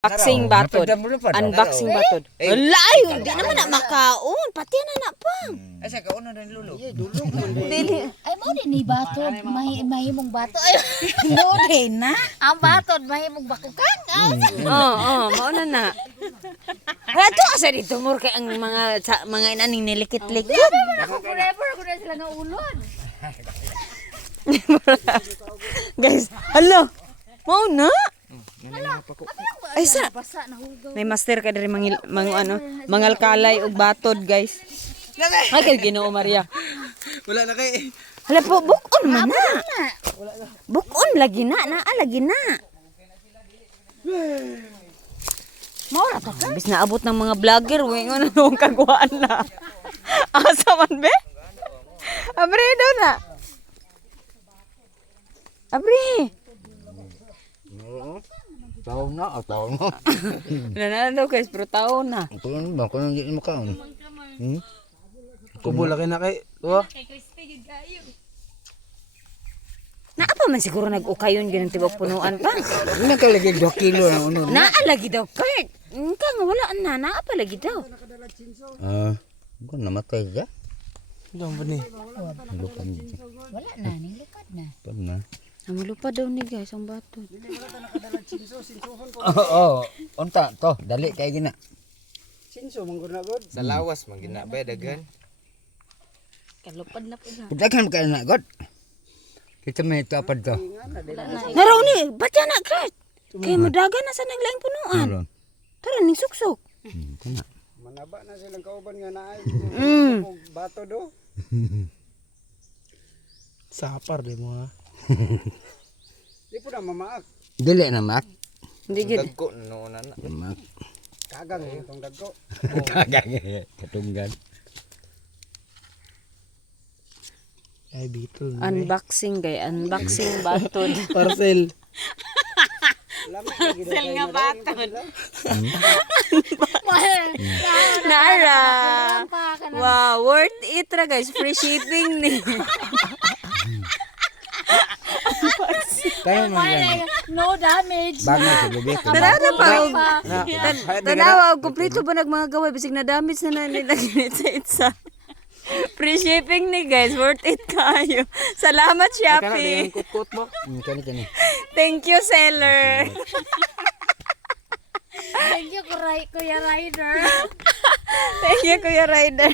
Unboxing batod. Unboxing batod. Alay, di naman na makaon. Pati na pa. Asa ka uno ng lulo? Dili. Ay mo din ni batod, mahimong bato. Ay mo din na. Ang batod mahimong bakukan. Oo, mauna na. Ato asa dito mur kay ang mga inaning nilikit-likit. Ako forever ko na sila nga ulod. Guys, hello. Mauna. Ay sa Basa na hugaw. may master ka diri mangal kalay og batod, guys. Ay kay Ginoo Maria. Wala na kay. Hala po, bukon man na. Bukon lagi na, lagi na. Maura ta ka. Bis naabot ng mga vlogger, we ngono nung kagwaan na. Asa man be? Abre daw na. Abre. Taon na, taon na. Wala na daw guys, pero taon na. Ito ano ba? Kung hindi makaon. Kubo laki na kay. Oh. Naapa man siguro nag-ukayon ganun tibok punuan pa. Hindi ka lagi 2 kilo na uno. Lagi daw, Kurt. Nga nga, wala na. Naapa lagi daw. Kung namatay siya. Dong ba ni? Lupad Wala na, nilukad na. na. Namulupad daw ni guys, ang batod. Oo. Unta to, dali kay gina. Sa lawas man ginabay dagan. Kalupad na po na. Putakan ka na god. Kita may tapad to. Naraw ni, ba't yan na, Kurt? Kaya madaga na sa naglaing punuan. Tara, ning suksok. Kana. Manaba na silang kauban nga naay. Bato do. Sapar di mo ha. Di po na mamaak. Dili na mak. Hindi gid. Dagko no na. Mak. Kagang itong dagko. Kagang katunggan. Ay bitol. Unboxing gay, unboxing batod. Parcel. Parcel nga batod. Nara. Wow, worth it ra guys. Free shipping ni. Kaya mo yan. No damage. Bago sa lubi. Tara na pa. Tanawa, kumpleto ba nag mga gaway bisig na damage na nila itsa. Free shipping ni guys, worth it kayo. Salamat Shopee. Kut mo. Kani. Thank you seller. Thank you Kuya Rider. Thank you Kuya Rider.